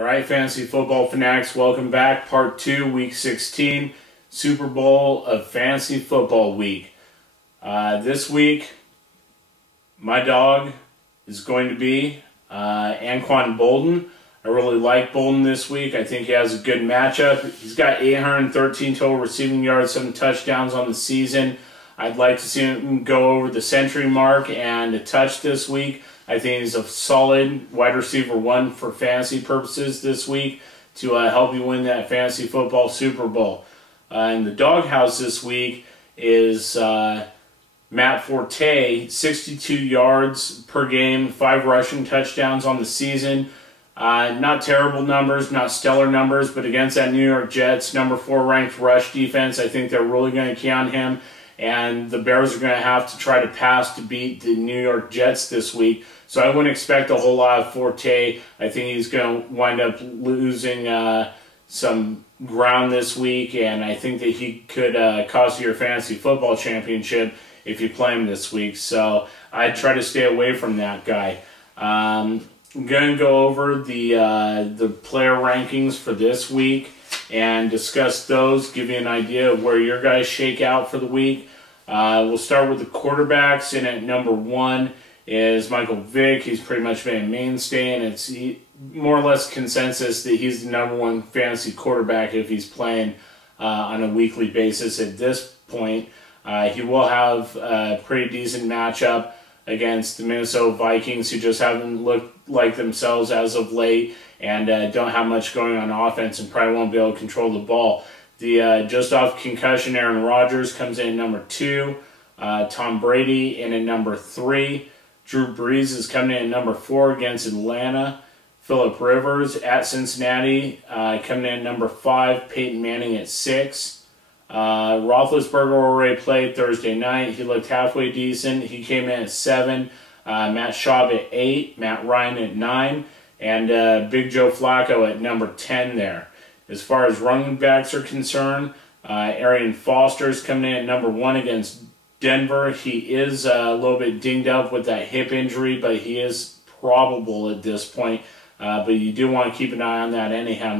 All right, Fantasy Football Fanatics, welcome back. Part 2, Week 16, Super Bowl of Fantasy Football Week. This week, my dog is going to be Anquan Bolden. I really like Bolden this week. I think he has a good matchup. He's got 813 total receiving yards, 7 touchdowns on the season. I'd like to see him go over the century mark and a touch this week. I think he's a solid wide receiver 1 for fantasy purposes this week to help you win that fantasy football Super Bowl. And the doghouse this week is Matt Forte, 62 yards per game, 5 rushing touchdowns on the season. Not terrible numbers, not stellar numbers, but against that New York Jets, number 4 ranked rush defense, I think they're really going to key on him. And the Bears are going to have to try to pass to beat the New York Jets this week. So I wouldn't expect a whole lot of Forte. I think he's going to wind up losing some ground this week, and I think that he could cost you your fantasy football championship if you play him this week. So I'd try to stay away from that guy. I'm going to go over the player rankings for this week and discuss those, give you an idea of where your guys shake out for the week. We'll start with the quarterbacks, and at number 1 is Michael Vick. He's pretty much been a mainstay, and it's more or less consensus that he's the number 1 fantasy quarterback if he's playing on a weekly basis at this point. He will have a pretty decent matchup against the Minnesota Vikings, who just haven't looked like themselves as of late and don't have much going on offense and probably won't be able to control the ball. The just off concussion Aaron Rodgers comes in at number 2. Tom Brady in at number 3. Drew Brees is coming in at number 4 against Atlanta. Phillip Rivers at Cincinnati coming in at number 5. Peyton Manning at 6. Roethlisberger already played Thursday night. He looked halfway decent. He came in at 7. Matt Schaub at 8. Matt Ryan at 9. And Big Joe Flacco at number 10 there. As far as running backs are concerned, Arian Foster is coming in at number 1 against Denver. He is a little bit dinged up with that hip injury, but he is probable at this point. But you do want to keep an eye on that anyhow.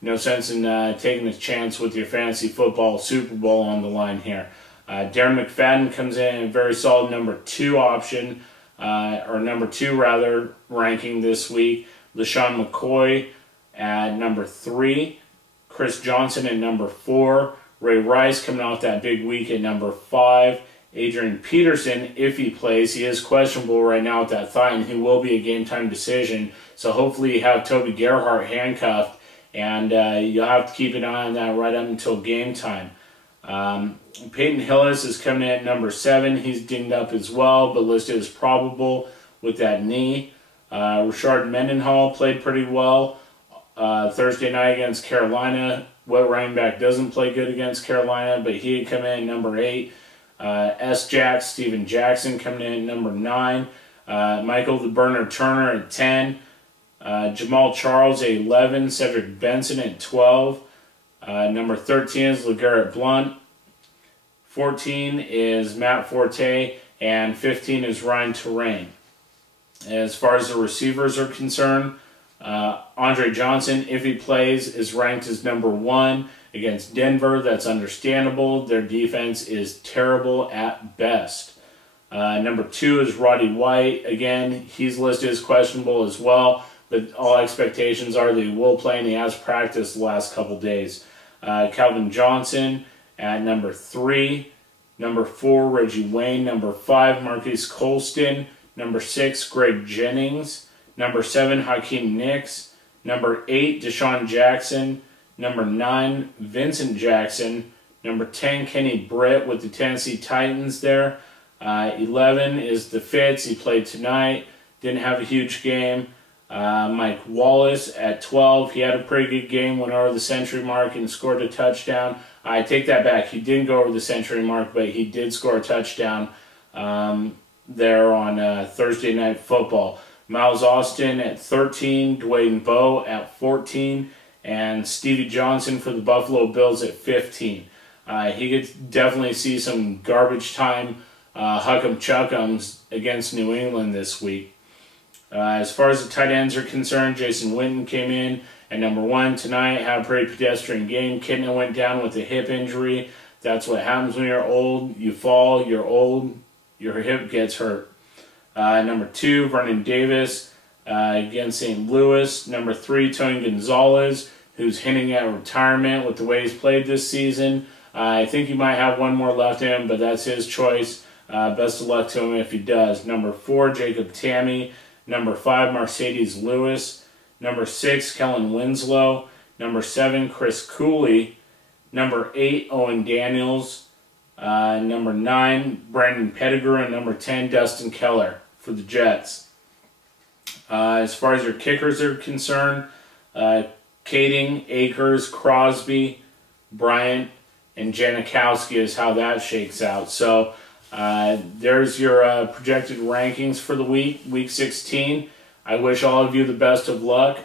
No sense in taking a chance with your fantasy football Super Bowl on the line here. Darren McFadden comes in a very solid number 2 option, or number 2 rather, ranking this week. LaShawn McCoy at number 3. Chris Johnson at number 4. Ray Rice coming off that big week at number 5. Adrian Peterson, if he plays, he is questionable right now with that thigh, and he will be a game-time decision. So hopefully you have Toby Gerhart handcuffed, and you'll have to keep an eye on that right up until game time. Peyton Hillis is coming in at number 7. He's dinged up as well, but listed as probable with that knee. Rashard Mendenhall played pretty well Thursday night against Carolina. What running back doesn't play good against Carolina, but he had come in at number 8. Steven Jackson coming in at number 9. Michael the Burner Turner at 10. Jamal Charles at 11. Cedric Benson at 12. Number 13 is LeGarrette Blount. 14 is Matt Forte. And 15 is Ryan Terrain. As far as the receivers are concerned, Andre Johnson, if he plays, is ranked as number 1 against Denver. That's understandable. Their defense is terrible at best. Number 2 is Roddy White. Again, he's listed as questionable as well, but all expectations are that he will play, and he has practiced the last couple days. Calvin Johnson at number 3. Number 4, Reggie Wayne. Number 5, Marquise Colston. Number 6, Greg Jennings. Number 7, Hakeem Nicks. Number 8, Deshaun Jackson. Number 9, Vincent Jackson. Number 10, Kenny Britt with the Tennessee Titans there. 11 is the Fitz. He played tonight. Didn't have a huge game. Mike Wallace at 12. He had a pretty good game, went over the century mark and scored a touchdown. I take that back. He didn't go over the century mark, but he did score a touchdown there on Thursday Night Football. Miles Austin at 13, Dwayne Bowe at 14, and Stevie Johnson for the Buffalo Bills at 15. He could definitely see some garbage time Huck'em Chuck'ems against New England this week. As far as the tight ends are concerned, Jason Witten came in at number 1 tonight. Had a pretty pedestrian game. Kidna went down with a hip injury. That's what happens when you're old. You fall, you're old, your hip gets hurt. Number 2, Vernon Davis against St. Louis. Number 3, Tony Gonzalez, who's hinting at retirement with the way he's played this season. I think he might have one more left in him, but that's his choice. Best of luck to him if he does. Number 4, Jacob Tammy. Number 5, Mercedes Lewis. Number 6, Kellen Winslow. Number 7, Chris Cooley. Number 8, Owen Daniels. Number 9, Brandon Pettigrew. And number 10, Dustin Keller for the Jets. As far as your kickers are concerned, Caine, Akers, Crosby, Bryant, and Janikowski is how that shakes out. So there's your projected rankings for the week 16. I wish all of you the best of luck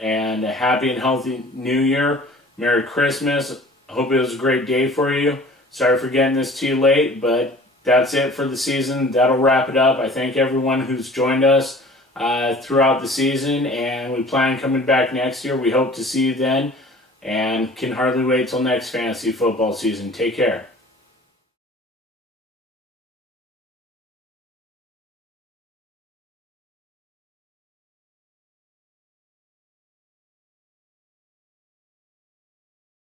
and a happy and healthy New Year. Merry Christmas. I hope it was a great day for you. Sorry for getting this to you late, but that's it for the season. That'll wrap it up. I thank everyone who's joined us throughout the season, and we plan on coming back next year. We hope to see you then, and can hardly wait till next fantasy football season. Take care.